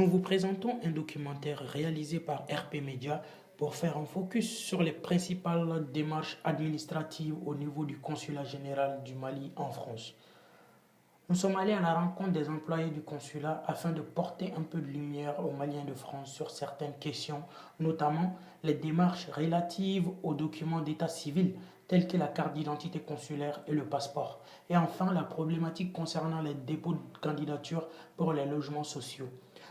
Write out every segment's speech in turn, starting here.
Nous vous présentons un documentaire réalisé par RP Media pour faire un focus sur les principales démarches administratives au niveau du consulat général du Mali en France. Nous sommes allés à la rencontre des employés du consulat afin de porter un peu de lumière aux Maliens de France sur certaines questions, notamment les démarches relatives aux documents d'état civil tels que la carte d'identité consulaire et le passeport, et enfin la problématique concernant les dépôts de candidature pour les logements sociaux.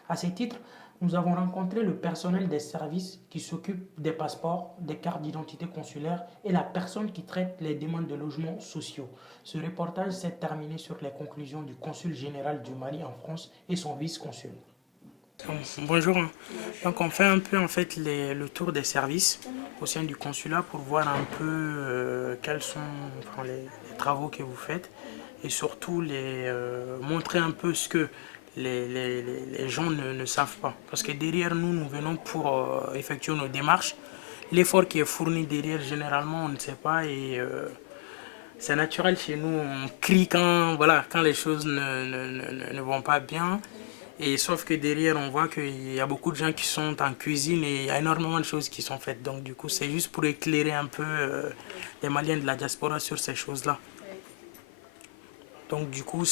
À ce titre, nous avons rencontré le personnel des services qui s'occupe des passeports, des cartes d'identité consulaire et la personne qui traite les demandes de logements sociaux. Ce reportage s'est terminé sur les conclusions du consul général du Mali en France et son vice-consul. Bonjour. Donc on fait un peu en fait le tour des services au sein du consulat pour voir un peu quels sont les travaux que vous faites et surtout montrer un peu ce que les gens ne savent pas. Parce que derrière nous, nous venons pour effectuer nos démarches. L'effort qui est fourni derrière, généralement, on ne sait pas et c'est naturel chez nous. On crie quand les choses ne vont pas bien. Et sauf que derrière, on voit qu'il y a beaucoup de gens qui sont en cuisine et il y a énormément de choses qui sont faites. Donc du coup, c'est juste pour éclairer un peu les Maliens de la diaspora sur ces choses-là. Donc du coup,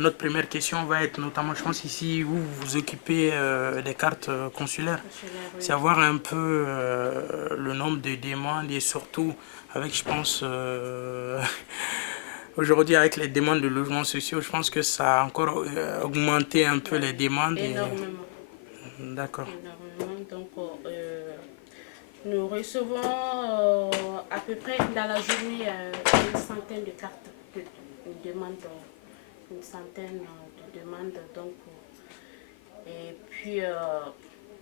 notre première question va être notamment, je pense ici, vous vous occupez des cartes consulaires. Oui. Savoir un peu le nombre de demandes et surtout avec, je pense, aujourd'hui avec les demandes de logements sociaux, je pense que ça a encore augmenté un peu les demandes. Énormément. D'accord. Énormément. Donc, nous recevons à peu près dans la journée une centaine de cartes, une demande, une centaine de demandes. Donc, et puis,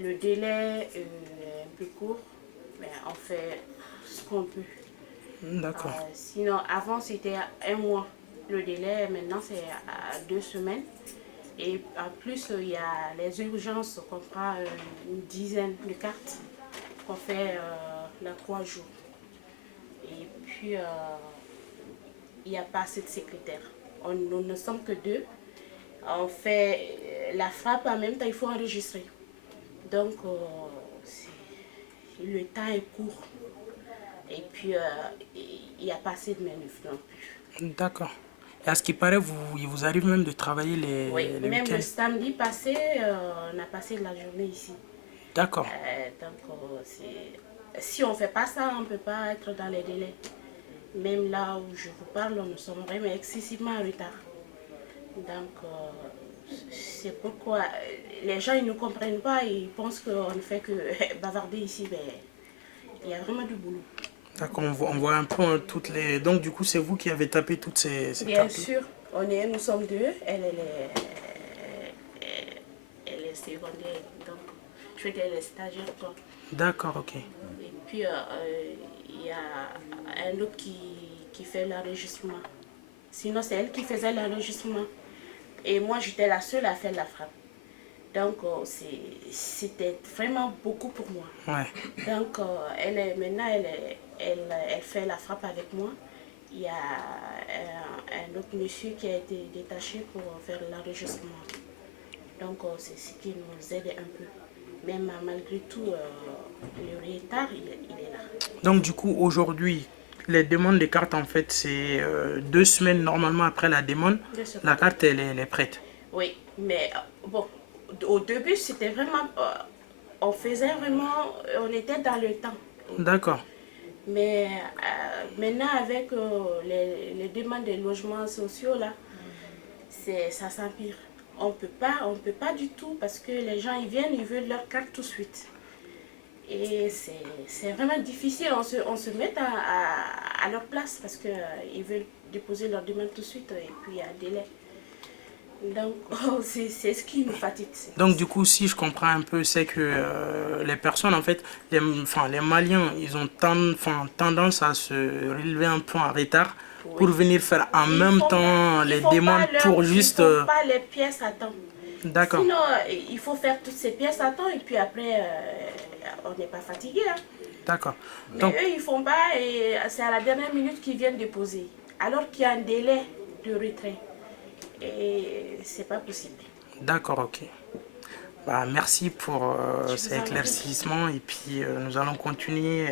le délai est un peu court, mais on fait ce qu'on peut. D'accord. Sinon, avant, c'était un mois le délai, maintenant, c'est à 2 semaines. Et en plus, il y a les urgences qu'on prend une dizaine de cartes qu'on fait dans 3 jours. Et puis, il n'y a pas assez de secrétaires. Nous ne sommes que deux. On fait la frappe en même temps, il faut enregistrer. Donc, le temps est court. Et puis, il n'y a pas assez de manœuvres non plus. D'accord. Et à ce qui paraît, il vous arrive même de travailler Oui, les même week-ends. le samedi passé, on a passé la journée ici. D'accord. Donc, si on ne fait pas ça, on ne peut pas être dans les délais. Même là où je vous parle, nous sommes vraiment excessivement en retard. Donc, c'est pourquoi les gens ils ne comprennent pas, ils pensent qu'on ne fait que bavarder ici. Mais il y a vraiment du boulot. D'accord, on voit un peu toutes les... Donc du coup, c'est vous qui avez tapé toutes ces Bien cartes-là. sûr, nous sommes deux. Elle est secondaire, donc je fais les stagiaires. D'accord, ok. Et puis, il y a un autre qui fait l'enregistrement. Sinon, c'est elle qui faisait l'enregistrement. Et moi, j'étais la seule à faire la frappe. Donc, c'était vraiment beaucoup pour moi. Ouais. Donc, maintenant, elle fait la frappe avec moi. Il y a un autre monsieur qui a été détaché pour faire l'enregistrement. Donc, c'est ce qui nous aide un peu. Même malgré tout, le retard, il est là. Donc du coup, aujourd'hui, les demandes de cartes, en fait, c'est 2 semaines normalement après la demande. La carte, elle est prête. Oui, mais bon, au début, c'était vraiment... on faisait vraiment... On était dans le temps. D'accord. Mais maintenant, avec les demandes de logements sociaux, là, ça s'empire. On peut pas du tout parce que les gens, ils viennent, ils veulent leur carte tout de suite. Et c'est vraiment difficile. On se met à leur place parce qu'ils veulent déposer leur demande tout de suite et puis il y a un délai. Donc, c'est ce qui nous fatigue. Donc du coup, si je comprends un peu, c'est que les personnes, en fait, les Maliens, ils ont tendance à se relever un peu en retard pour venir faire en même temps les demandes pour juste... Ils ne font pas les pièces à temps. D'accord. Sinon, il faut faire toutes ces pièces à temps et puis après, on n'est pas fatigué. Hein. D'accord. Mais Donc, eux, ils font pas et c'est à la dernière minute qu'ils viennent déposer. Alors qu'il y a un délai de retrait. Et c'est pas possible. d'accord, ok. Bah, merci pour ces éclaircissements et puis nous allons continuer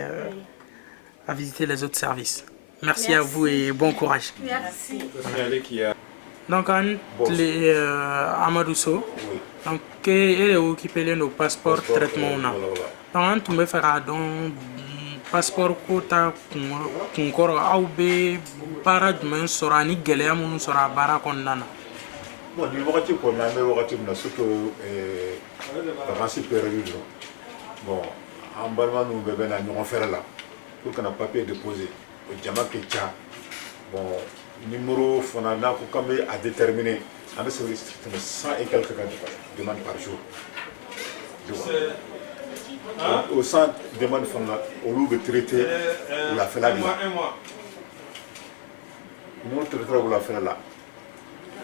à visiter les autres services. Merci à vous et bon courage. Merci. Voilà. Donc, Amadou Sow, donc, il est occupé de nos passeports traitement. Donc, on peut faire donc passeport quota kunkoro aw be baara jumɛn sɔrɔ ani gɛlɛya minnu sɔrɔ a baara kɔnɔna na. Bon, ni wagati kɔnɔna an bɛ wagati min na surtout vacances période bon an balima ninnu bɛɛ bɛ na ɲɔgɔn fɛrɛ la pour kana papier déposer o jama kɛ ca bon numéro fana n'a ko k'an bɛ a déterminer an bɛ se tɛmɛ 100 et quelques cas de demande par jour au 100 demande fana olu bɛ traiter wulafɛla de la n'o traiter wulafɛla la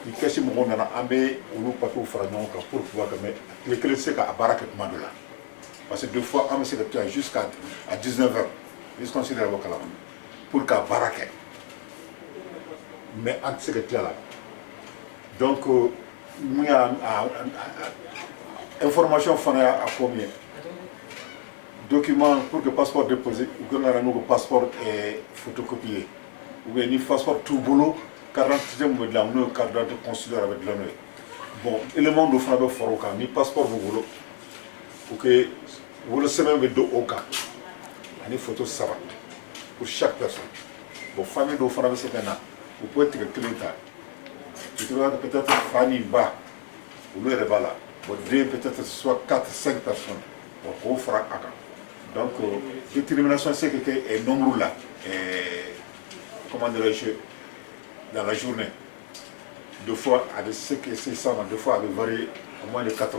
ni kɛsi mɔgɔw nana an bɛ olu papiers fara ɲɔgɔn kan pour pouvoir mais tile kelen se ka baara kɛ tuma dɔ la parce que deux fois an bɛ se ka to yan jusqu'à 19h jusqu'à se yɛrɛ bɔ kalama pour ka baara kɛ mais an tɛ se ka tila la donc mun y'a information fana y'a ko min ye document pour que passeport déposé u ka na n'u ka passeport photocopier ou bien ni passeport t'u bolo carte d'identité mun bɛ dilan n'o ye carte d'identité consulaire bɛ dilan n'o ye bon élément dɔ fana bɛ fara o kan ni passeport b'u bolo pour que wolosɛbɛn bɛ don o kan ani photo saba pour chaque personne bon famille dɔw fana bɛ se ka na u peut tigɛ kelen ta peut-être fa ni ba olu yɛrɛ b'a la bon den peut-être soit 4-5 personnes bon k'o fara a kan donc détermination se ka kɛ nombre la comment dirais-je dans la journée. Deux fois, avec ce que c'est ça, deux fois, avec varié au moins de 80,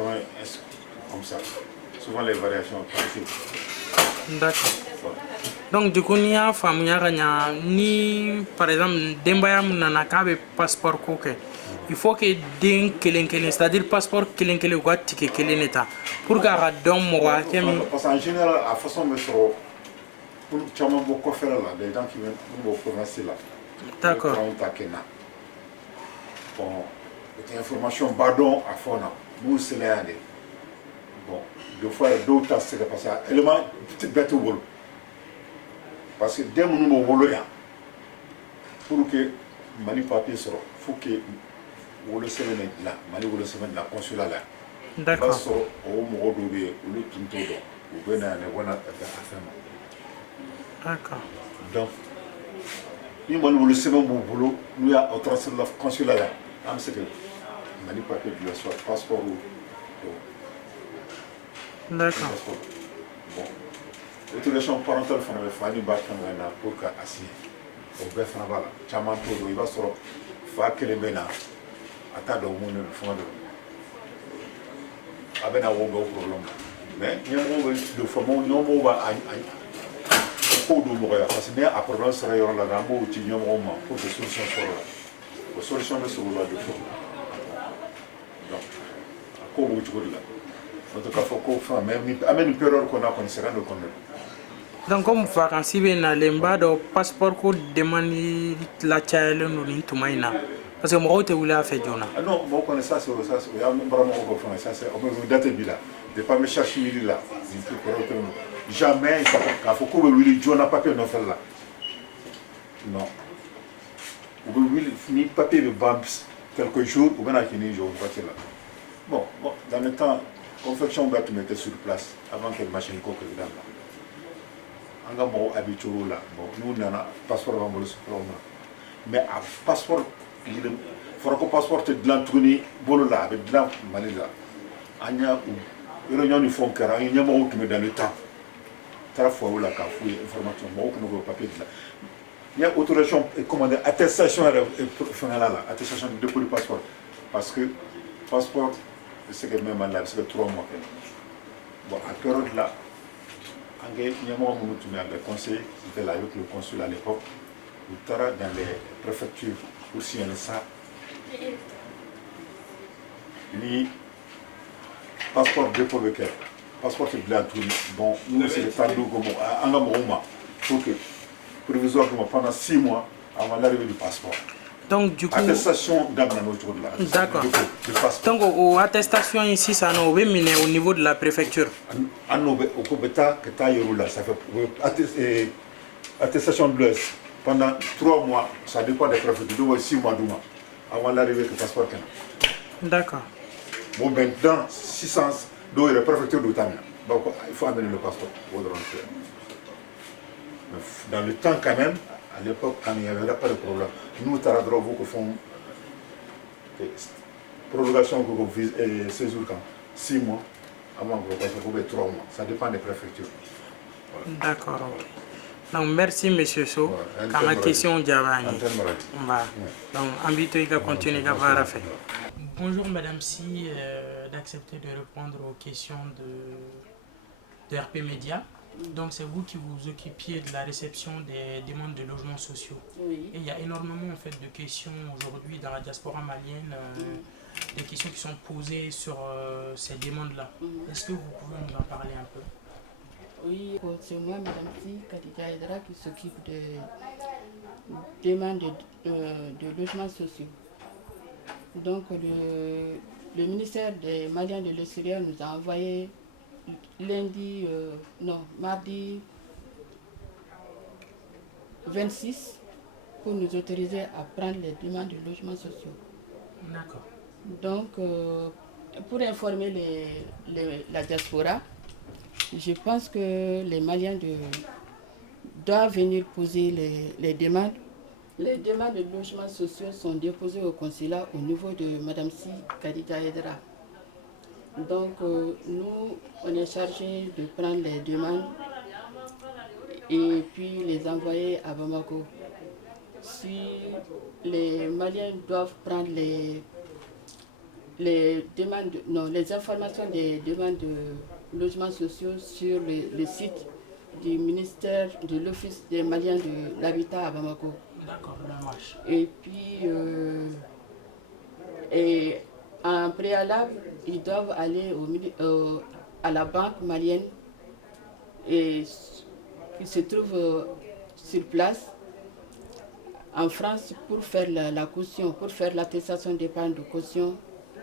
comme ça. Souvent les variations par jour. D'accord. Donc, du coup, ni a ni par exemple, denbaya nana k'a bɛ passeport ko kɛ, il faut que den kelen kelen, c'est-à-dire passeport kelen kelen u ka ticket kelen de ta pour que a ka dɔn mɔgɔ hakɛ min. Parce qu'en général, à façon bɛ sɔrɔ pour caman bɔ kɔfɛla la, des gens qui viennent bɔ province la. D'accord. Bon, information badon à fond, nous c'est là. Bon, deux fois d'autres c'est parce que élément petit bête au bolo. Parce que dès mon numéro bolo pour que mani papier soit, faut que vous le savez là, mani vous le savez la consulat là. D'accord. Parce que au moment où vous le tuntez, vous venez à la D'accord. Donc ni mani wolo sɛbɛn b'u bolo n'u y'a transfert la consulat la an bɛ se ka mali papier bila soit passeport ou d'accord bon autorisation parentale fana bɛ fa ni ba kan ka na pour ka a signer o bɛɛ fana b'a la caman t'o dɔn i b'a sɔrɔ fa kelen bɛ na a t'a dɔn mun de don fɛn dɔ a bɛ na wo bɛɛ problème mais ɲɛmɔgɔw bɛ de faamu ɲɛmɔgɔw b'a ko do mɔgɔya parce que ni a problème sera yɔrɔ la an b'o ci ɲɛmɔgɔw ma pour que solution sɔrɔ la o solution bɛ sɔrɔ la de fɔ donc a ko b'o cogo de la n'o tɛ k'a fɔ ko fɛn mais an bɛ nin période kɔnɔ kɔni sɛgɛn de kɔnɔ. Donc comme vacances bɛ nalen n b'a dɔn passeport ko demande la cayalen don nin tuma in na parce que mɔgɔw tɛ wuli a fɛ joona. non mɔgɔ kɔni ça c'est o y'a baramɔgɔw ka fɛn ça c'est o bɛ date bi la depuis an bɛ cherche wili la nin période kɔnɔ. Jamais k'a fɔ k'u bɛ wili joona papier nɔfɛ la non u bɛ wili ni papier bɛ ban quelques jours u bɛna k'i ni jɔ o wagati la bon dans le temps confection bɛɛ tun bɛ kɛ sur place avant que machine ko kɛ daminɛ an ka mɔgɔw habitué o la bon n'u nana passeport b'an bolo sufɛlaw na mais a passeport fɔra ko passeport tɛ dilan tuguni bolo la a bɛ dilan Mali la an y'a réunion ni fɛnw kɛra an ye ɲɛmɔgɔw tun bɛ dans le temps. Très fort la cafouille information beaucoup de papier de là il y a autorisation commandé attestation là attestation de dépôt du passeport parce que passeport c'est que même là c'est 3 mois bon à période là il y a moi tu mets le conseil c'était là avec le consul à l'époque ou tara dans les préfectures pour signer ça ni passeport dépôt de quai passeport c'est blanc tout bon nous c'est le temps comme en pour que provisoire pendant 6 mois avant l'arrivée du passeport Donc du coup, attestation d'amener autour de là. D'accord. De passeport. Donc aux attestations ici, ça nous mené au niveau de la préfecture. Au Kobeta, que ça fait attestation de l'Ouest. Pendant 3 mois, ça dépend des préfectures, 6 mois, 12 mois, avant l'arrivée du passeport. D'accord. Bon, maintenant, 600, donc la préfecture d'Outamia. Donc il faut amener le passeport au rentrer. Dans le temps quand même, à l'époque, quand il n'y avait pas de problème, nous, Taradrovo, qui font prolongation que vous et séjour quand 6 mois, avant que vous fassiez 3 mois. Ça dépend des préfectures. Voilà. D'accord. Donc merci monsieur So. Quand la question Diabani. Donc invite à continuer à faire affaire. Bonjour madame Si, d'accepter de répondre aux questions de RP Média. Donc c'est vous qui vous occupiez de la réception des demandes de logements sociaux. Oui. Et il y a énormément en fait de questions aujourd'hui dans la diaspora malienne, des questions qui sont posées sur ces demandes-là. Est-ce que vous pouvez nous en parler un peu? Oui, c'est moi, Madame Si, Kadija Edra, qui s'occupe des demandes de logements sociaux. Donc, le ministère des Maliens de l'extérieur nous a envoyé mardi 26 pour nous autoriser à prendre les demandes de logements sociaux. D'accord. Donc, pour informer la diaspora, je pense que les Maliens doivent venir poser les demandes. Les demandes de logements sociaux sont déposées au consulat au niveau de Mme Si Kadita Edra. Donc nous, on est chargé de prendre les demandes et puis les envoyer à Bamako. Si les Maliens doivent prendre les informations des demandes de logements sociaux sur le site du ministère de l'Office des Maliens de l'Habitat à Bamako. D'accord, ça marche. Et puis, en préalable, ils doivent aller à la banque malienne et qui se trouve sur place en France pour faire la caution, pour faire l'attestation d'épargne de caution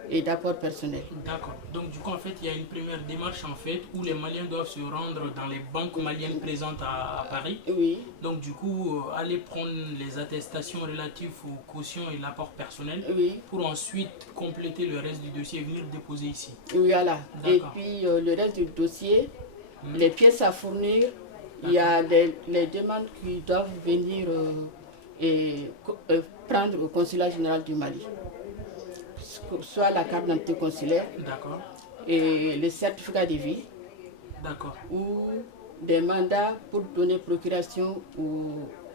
et d'apport personnel. D'accord. Donc du coup en fait il y a une première démarche en fait où les Maliens doivent se rendre dans les banques maliennes présentes à Paris. Oui. Donc du coup aller prendre les attestations relatives aux cautions et l'apport personnel. Oui. Pour ensuite compléter le reste du dossier et venir déposer ici. Voilà. Et puis le reste du dossier, les pièces à fournir, il y a les demandes qui doivent venir prendre au consulat général du Mali. Soit la carte d'identité consulaire et le certificat de vie ou des mandats pour donner procuration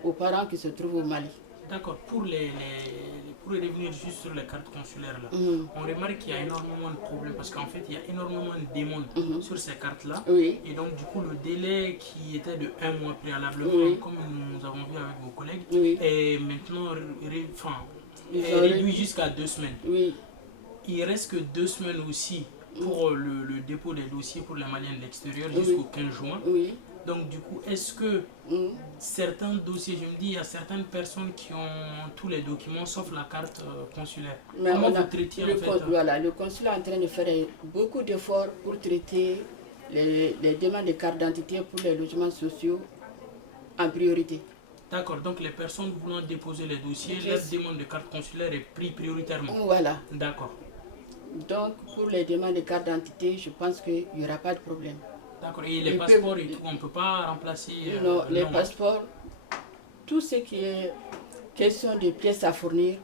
aux parents qui se trouvent au Mali. D'accord. Pour revenir juste sur les cartes consulaires là, on remarque qu'il y a énormément de problèmes parce qu'en fait il y a énormément de demandes sur ces cartes là. Oui. Et donc du coup le délai qui était de 1 mois préalablement, comme nous avons vu avec vos collègues, est maintenant réduit jusqu'à 2 semaines. Oui. Il reste que 2 semaines aussi pour le dépôt des dossiers pour les Maliens de l'extérieur jusqu'au 15 juin. Oui. Donc du coup, est-ce que certains dossiers, je me dis, il y a certaines personnes qui ont tous les documents sauf la carte consulaire. Mais comment vous traitez en fait Voilà, le consulat est en train de faire beaucoup d'efforts pour traiter les demandes de carte d'identité pour les logements sociaux en priorité. D'accord, donc les personnes voulant déposer les dossiers, leur demande de carte consulaire est prise prioritairement. Voilà. D'accord. Donc pour les demandes de carte d'identité, je pense qu'il n'y aura pas de problème. D'accord, et les passeports et tout, on ne peut pas remplacer non, les passeports, tout ce qui est question de pièces à fournir,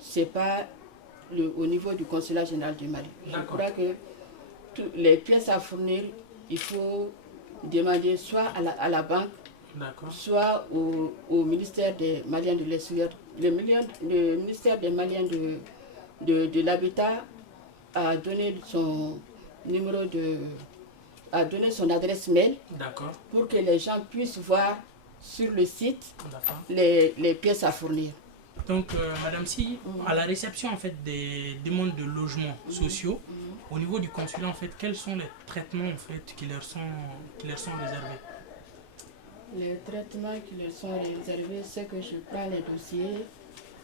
ce n'est pas au niveau du consulat général du Mali. Je crois que les pièces à fournir, il faut demander soit à la banque, soit au ministère des Maliens de l'extérieur. Le ministère des Maliens de l'Habitat a donné son numéro a donné son adresse mail pour que les gens puissent voir sur le site les pièces à fournir. Donc, Madame Si, à la réception en fait, des demandes de logements sociaux, au niveau du consulat, en fait, quels sont les traitements en fait, qui leur sont réservés? Les traitements qui leur sont réservés, c'est que je prends les dossiers,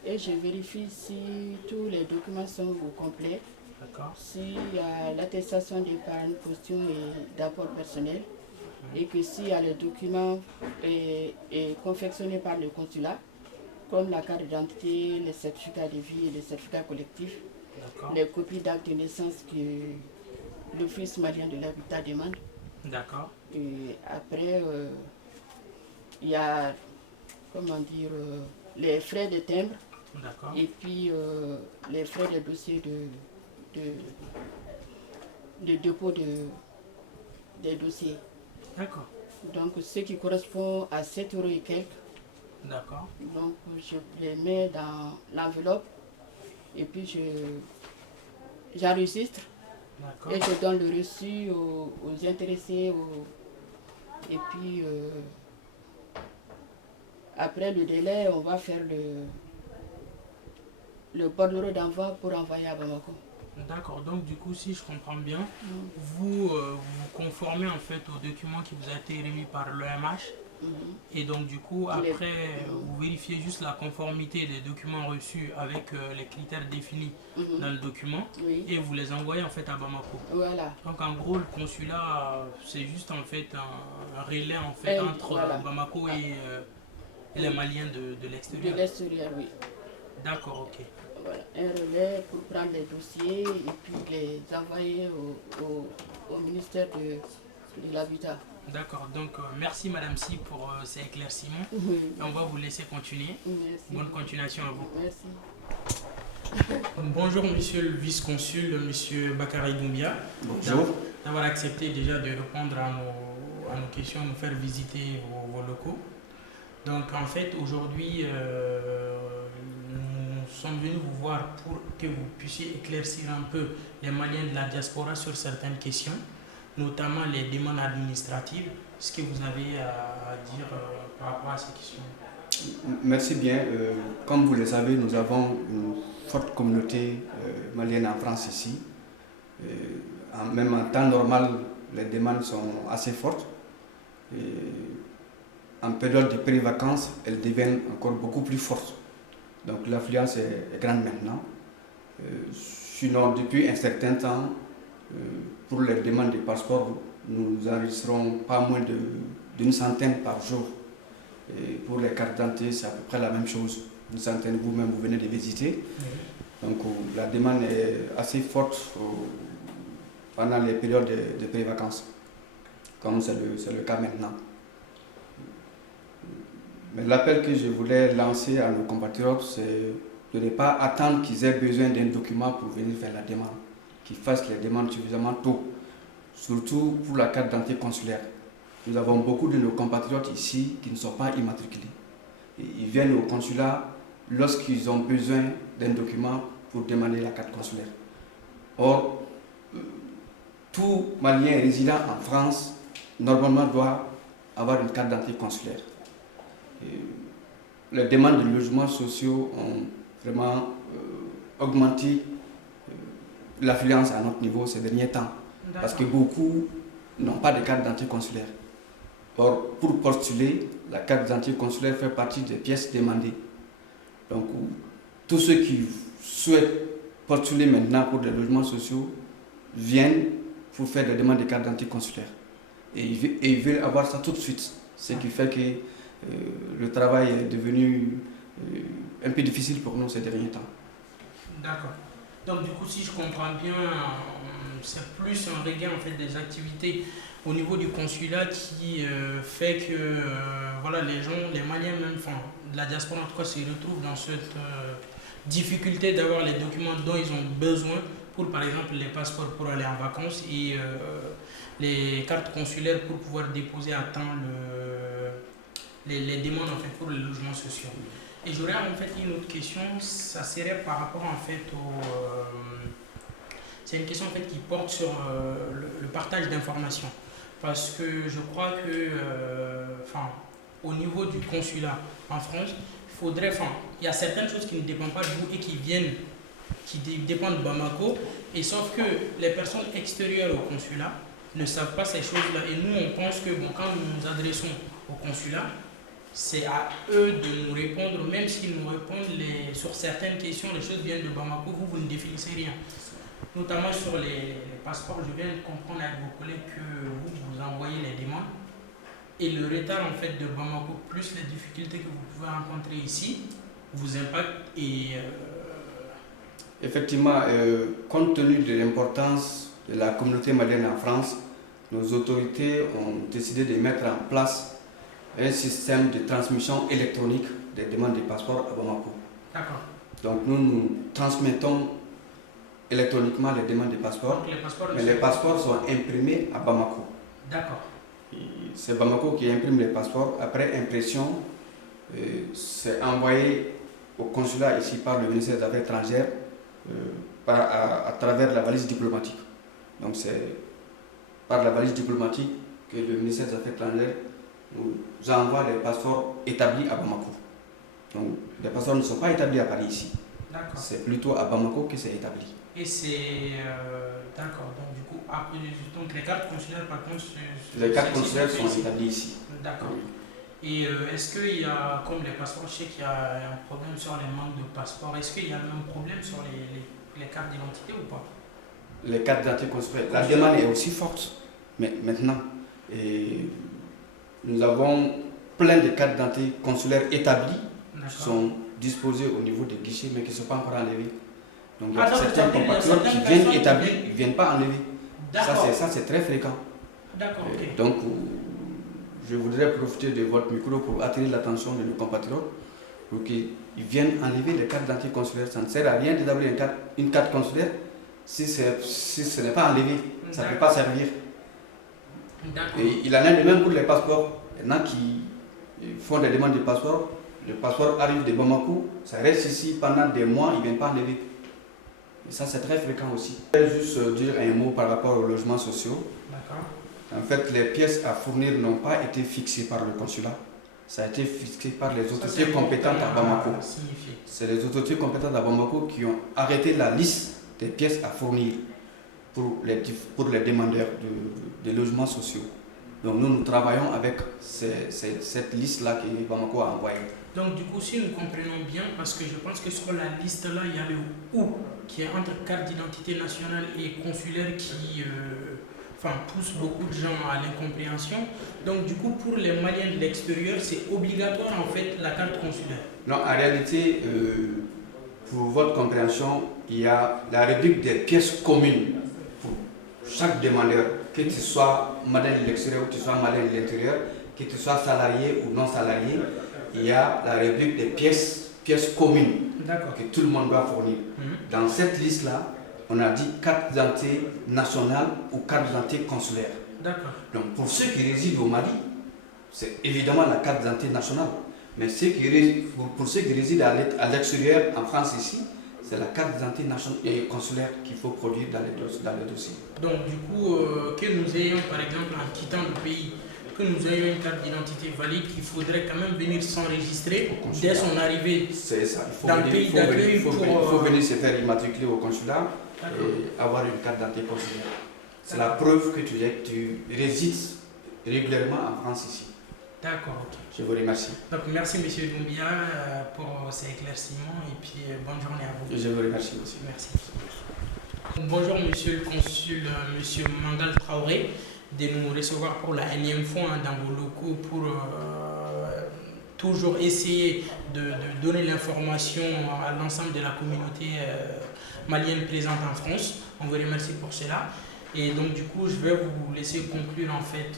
et je vérifie si tous les documents sont au complet. D'accord. S'il y a l'attestation d'épargne, caution et d'apport personnel, et que s'il y a les documents confectionnés par le consulat, comme la carte d'identité, les certificats de vie et les certificats collectifs, les copies d'actes de naissance que l'Office malien de l'habitat demande. D'accord. Et après, il y a, comment dire, les frais de timbre. D'accord. Et puis les frais de dossier de dépôt des dossiers. D'accord. Donc ce qui correspond à 7 € et quelques. D'accord. Donc je les mets dans l'enveloppe et puis j'enregistre et je donne le reçu aux intéressés. Et puis après le délai, on va faire le bordereau d'envoi pour envoyer à Bamako. D'accord, donc du coup, si je comprends bien, vous vous conformez en fait au document qui vous a été remis par l'OMH. Et donc du coup, après, vous vérifiez juste la conformité des documents reçus avec les critères définis dans le document et vous les envoyez en fait à Bamako. Voilà. Donc en gros, le consulat, c'est juste en fait un relais en fait entre Bamako et les Maliens de l'extérieur. De l'extérieur, oui. D'accord, ok. Voilà, un relais pour prendre les dossiers et puis les envoyer au ministère de l'Habitat. D'accord, donc merci Madame Si pour ces éclaircissements. Et on va vous laisser continuer. Merci. Bonne continuation à vous. Merci. Bonjour Monsieur le vice-consul, Monsieur Bakary Doumbia. Bonjour. D'avoir accepté déjà de répondre à nos questions, nous faire visiter vos locaux. Donc en fait aujourd'hui, nous sommes venus vous voir pour que vous puissiez éclaircir un peu les Maliens de la diaspora sur certaines questions, notamment les demandes administratives. Ce que vous avez à dire par rapport à ces questions? Merci bien. Comme vous le savez, nous avons une forte communauté malienne en France ici. Même en temps normal, les demandes sont assez fortes. En période de pré-vacances, elles deviennent encore beaucoup plus fortes. Donc l'affluence est grande maintenant. Sinon, depuis un certain temps, pour les demandes de passeport, nous enregistrons pas moins d'une centaine par jour. Et pour les cartes d'identité, c'est à peu près la même chose. Une centaine, vous-même, vous venez de visiter. Donc la demande est assez forte pendant les périodes de pré-vacances, comme c'est le cas maintenant. Mais l'appel que je voulais lancer à nos compatriotes, c'est de ne pas attendre qu'ils aient besoin d'un document pour venir faire la demande, qu'ils fassent les demandes suffisamment tôt, surtout pour la carte d'identité consulaire. Nous avons beaucoup de nos compatriotes ici qui ne sont pas immatriculés. Et ils viennent au consulat lorsqu'ils ont besoin d'un document pour demander la carte consulaire. Or, tout Malien résident en France, normalement, doit avoir une carte d'identité consulaire. Les demandes de logements sociaux ont vraiment augmenté l'affluence à notre niveau ces derniers temps. Parce que beaucoup n'ont pas de carte d'identité consulaire. Or, pour postuler, la carte d'identité consulaire fait partie des pièces demandées. Donc, tous ceux qui souhaitent postuler maintenant pour des logements sociaux viennent pour faire des demandes de carte d'identité consulaire. Et ils veulent avoir ça tout de suite. Ce qui fait que le travail est devenu un peu difficile pour nous ces derniers temps. D'accord. Donc du coup, si je comprends bien, c'est plus un regain en fait, des activités au niveau du consulat qui fait que voilà, les gens, les Maliens même, enfin, de la diaspora en tout cas, se retrouvent dans cette difficulté d'avoir les documents dont ils ont besoin pour par exemple les passeports pour aller en vacances et les cartes consulaires pour pouvoir déposer à temps les demandes en fait, pour les logements sociaux. Et j'aurais en fait une autre question, ça serait par rapport en fait c'est une question en fait qui porte sur le partage d'informations. Parce que je crois que au niveau du consulat en France, il y a certaines choses qui ne dépendent pas de vous et qui dépendent de Bamako. Et sauf que les personnes extérieures au consulat ne savent pas ces choses-là. Et nous, on pense que quand nous nous adressons au consulat, c'est à eux de nous répondre, même s'ils nous répondent sur certaines questions, les choses viennent de Bamako, vous ne définissez rien. Notamment sur les passeports, je viens de comprendre avec vos collègues que vous envoyez les demandes. Et le retard en fait de Bamako, plus les difficultés que vous pouvez rencontrer ici, vous impactent et... Effectivement, compte tenu de l'importance de la communauté malienne en France, nos autorités ont décidé de mettre en place un système de transmission électronique des demandes de passeport à Bamako. D'accord. Donc nous transmettons électroniquement les demandes de passeport, mais les passeports sont imprimés à Bamako. D'accord. C'est Bamako qui imprime les passeports. Après impression, c'est envoyé au consulat ici par le ministère des Affaires étrangères à travers la valise diplomatique. Donc c'est par la valise diplomatique que le ministère des Affaires étrangères nous envoie les passeports établis à Bamako. Donc les passeports ne sont pas établis à Paris ici. D'accord. C'est plutôt à Bamako que c'est établi. Et c'est... d'accord, donc du coup, donc les cartes consulaires par contre... Les cartes consulaires sont établies ici. D'accord. Et est-ce qu'il y a, comme les passeports, je sais qu'il y a un problème sur les manques de passeports, est-ce qu'il y a le même problème sur les cartes d'identité ou pas? Les cartes d'identité consulaires, la demande est aussi forte, mais maintenant. Et nous avons plein de cartes d'identité consulaires établies qui sont disposées au niveau des guichets, mais qui ne sont pas encore enlevées. Donc il y a certains compatriotes qui viennent établir, ils ne viennent pas enlever. Ça, c'est très fréquent. D'accord, ok. Donc, je voudrais profiter de votre micro pour attirer l'attention de nos compatriotes pour qu'ils viennent enlever les cartes d'identité consulaire. Ça ne sert à rien d'établir une carte consulaire si ce n'est pas enlevé. Ça ne peut pas servir. Et il en est de même pour les passeports. Il y en a qui font des demandes de passeport. Le passeport arrive de Bamako, ça reste ici pendant des mois, ils ne viennent pas enlever. Et ça, c'est très fréquent aussi. Je vais juste dire un mot par rapport aux logements sociaux. D'accord. En fait, les pièces à fournir n'ont pas été fixées par le consulat. Ça a été fixé par les autorités compétentes à Bamako. C'est les autorités compétentes à Bamako qui ont arrêté la liste des pièces à fournir pour les demandeurs de logements sociaux. Donc nous travaillons avec cette liste-là que Bamako a envoyée. Donc du coup, si nous comprenons bien, parce que je pense que sur la liste-là, il y a le OU qui est entre carte d'identité nationale et consulaire qui pousse beaucoup de gens à l'incompréhension. Donc du coup, pour les Maliens de l'extérieur, c'est obligatoire en fait la carte consulaire. Non, en réalité, pour votre compréhension, il y a la rubrique des pièces communes pour chaque demandeur, que tu sois malien de l'extérieur ou que tu sois malien de l'intérieur, que tu sois salarié ou non salarié. Il y a la rubrique des pièces communes que tout le monde doit fournir. Dans cette liste-là, on a dit carte d'identité nationale ou carte d'identité consulaire. Donc pour ceux qui résident au Mali, c'est évidemment la carte d'identité nationale. Mais pour ceux qui résident à l'extérieur, en France ici, c'est la carte d'identité nationale et consulaire qu'il faut produire dans les dossiers. Donc du coup, que nous ayons par exemple en quittant le pays, que nous ayons une carte d'identité valide, il faudrait quand même venir s'enregistrer dès son arrivée dans le pays d'accueil. Il faut venir se faire immatriculer au consulat et avoir une carte d'identité consulaire. C'est la preuve que tu résides régulièrement en France ici. D'accord, ok. Je vous remercie. Donc merci M. Doumbia pour ces éclaircissements et puis bonne journée à vous. Je vous remercie aussi. Merci. Bonjour Monsieur le Consul, Monsieur Mangal Traoré, de nous recevoir pour la énième fois dans vos locaux pour toujours essayer de donner l'information à l'ensemble de la communauté malienne présente en France. On vous remercie pour cela. Et donc du coup, je vais vous laisser conclure en fait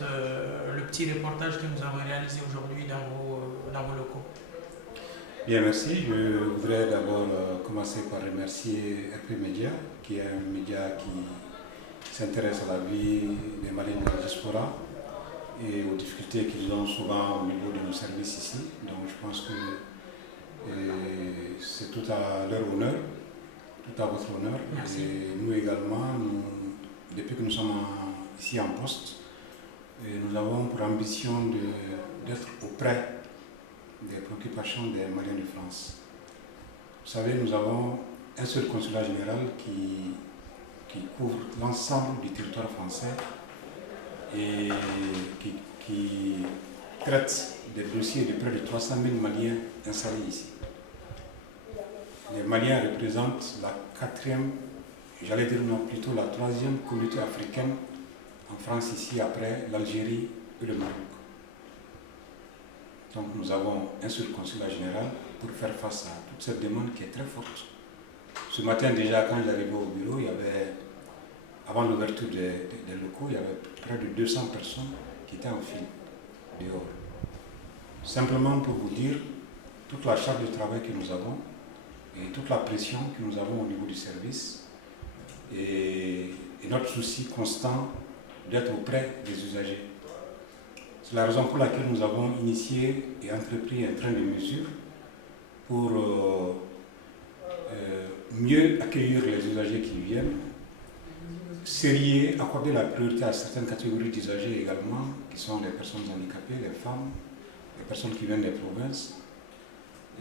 le petit reportage que nous avons réalisé aujourd'hui dans vos locaux. Bien, merci. Je voudrais d'abord commencer par remercier RP Média, qui est un média qui s'intéresse à la vie des Maliens de la diaspora et aux difficultés qu'ils ont souvent au niveau de nos services ici. Donc je pense que c'est tout à leur honneur, tout à votre honneur. Merci. Et nous également, depuis que nous sommes ici en poste, nous avons pour ambition d'être auprès des préoccupations des Maliens de France. Vous savez, nous avons un seul consulat général qui couvre l'ensemble du territoire français et qui traite des dossiers de près de 300 000 Maliens installés ici. Les Maliens représentent la 4e, j'allais dire non, plutôt la 3e communauté africaine en France ici, après l'Algérie et le Maroc. Donc nous avons un seul consulat général pour faire face à toute cette demande qui est très forte. Ce matin déjà, quand j'arrivais au bureau, il y avait, avant l'ouverture des locaux, il y avait près de 200 personnes qui étaient en file dehors. Simplement pour vous dire toute la charge de travail que nous avons et toute la pression que nous avons au niveau du service et notre souci constant d'être auprès des usagers. C'est la raison pour laquelle nous avons initié et entrepris un train de mesures pour mieux accueillir les usagers qui viennent, accorder la priorité à certaines catégories d'usagers également, qui sont les personnes handicapées, les femmes, les personnes qui viennent des provinces,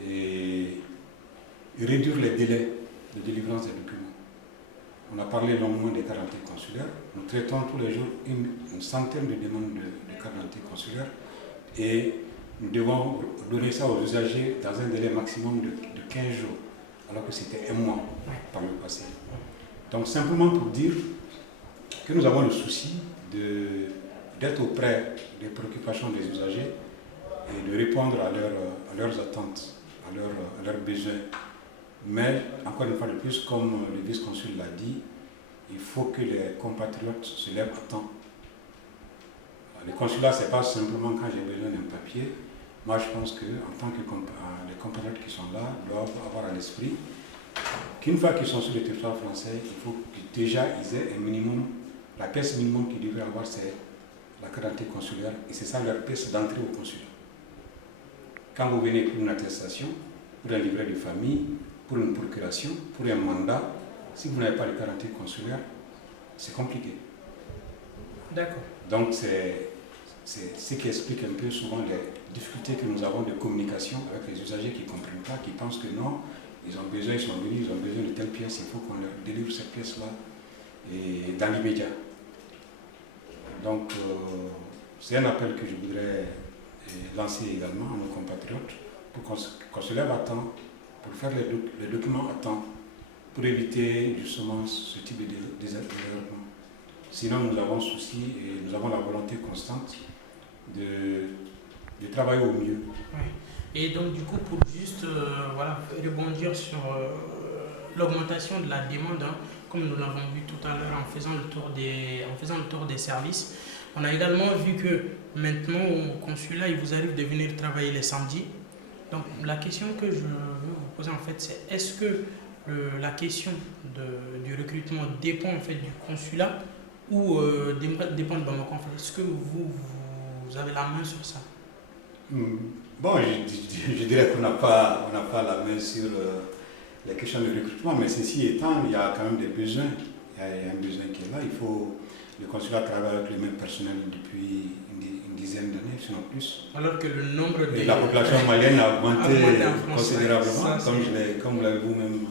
et réduire les délais de délivrance des documents. On a parlé longuement des cartes d'identité consulaires. Nous traitons tous les jours une centaine de demandes de cartes d'identité consulaires et nous devons donner ça aux usagers dans un délai maximum de 15 jours, alors que c'était un mois par le passé. Donc simplement pour dire que nous avons le souci d'être auprès des préoccupations des usagers et de répondre à leurs attentes, à leurs besoins. Mais, encore une fois de plus, comme le vice-consul l'a dit, il faut que les compatriotes se lèvent à temps. Le consulat, ce n'est pas simplement quand j'ai besoin d'un papier. Moi, je pense qu'en tant que les compatriotes qui sont là doivent avoir à l'esprit qu'une fois qu'ils sont sur le territoire français, il faut que déjà ils aient un minimum, la pièce minimum qu'ils devraient avoir, c'est la carte d'identité consulaire, et c'est ça leur pièce d'entrée au consulat. Quand vous venez pour une attestation, pour un livret de famille, pour une procuration, pour un mandat, si vous n'avez pas de carte d'identité consulaire, c'est compliqué. D'accord. Donc c'est ce qui explique un peu souvent les difficultés que nous avons de communication avec les usagers qui ne comprennent pas, qui pensent que non, ils ont besoin, ils sont venus, ils ont besoin de telle pièce, il faut qu'on leur délivre cette pièce-là et dans l'immédiat. Donc c'est un appel que je voudrais lancer également à nos compatriotes pour qu'on se lève à temps, pour faire les documents à temps, pour éviter justement ce type de désagrément. Sinon nous avons souci et nous avons la volonté constante de travailler au mieux. Oui. Et donc du coup, pour juste rebondir sur l'augmentation de la demande, comme nous l'avons vu tout à l'heure en faisant le tour des services, on a également vu que maintenant au consulat, il vous arrive de venir travailler les samedis. Donc la question que je veux vous poser en fait, c'est est-ce que la question du recrutement dépend en fait du consulat ou dépend de Bamako? Est-ce que vous avez la main sur ça? Bon, je dirais qu'on n'a pas la main sur les questions de recrutement, mais ceci étant, il y a quand même des besoins. Il y a un besoin qui est là. Le consulat travaille avec le même personnel depuis une dizaine d'années, sinon plus. Alors que le nombre de... La population malienne a augmenté considérablement, ouais, comme vous l'avez vous-même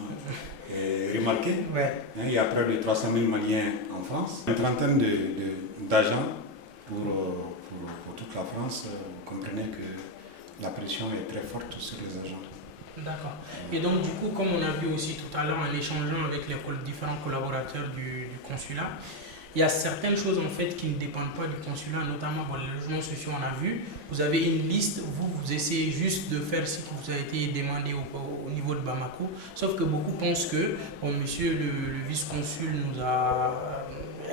remarqué. Ouais. Il y a près de 300 000 Maliens en France, une trentaine d'agents pour toute la France. Vous comprenez que la pression est très forte sur les agents. D'accord. Et donc du coup, comme on a vu aussi tout à l'heure en échangeant avec les différents collaborateurs du consulat, il y a certaines choses en fait qui ne dépendent pas du consulat, notamment les logements sociaux, on a vu. Vous avez une liste, vous essayez juste de faire ce qui vous a été demandé au niveau de Bamako, sauf que beaucoup pensent que, monsieur le vice-consul nous a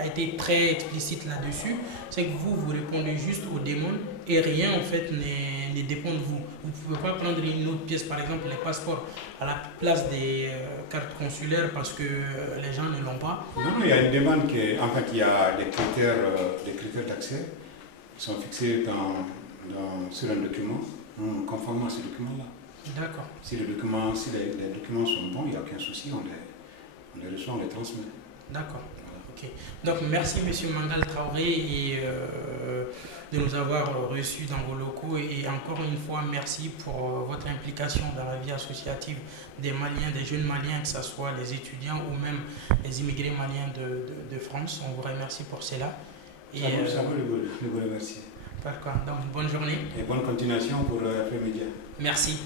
été très explicite là-dessus, c'est que vous répondez juste aux demandes et rien en fait ne dépend de vous. Vous ne pouvez pas prendre une autre pièce, par exemple les passeports, à la place des cartes consulaires parce que les gens ne l'ont pas. Non, il y a une demande en fait, il y a des critères d'accès qui sont fixés sur un document, conformément à ce document-là. D'accord. Si les documents sont bons, il n'y a aucun souci, on les reçoit, on les transmet. D'accord. Ok. Donc merci Monsieur Mangal Traoré de nous avoir reçus dans vos locaux et encore une fois merci pour votre implication dans la vie associative des Maliens, des jeunes Maliens, que ce soit les étudiants ou même les immigrés maliens de France. On vous remercie pour cela. Et ça va le remercier. D'accord, donc bonne journée. Et bonne continuation pour RP Média. Merci.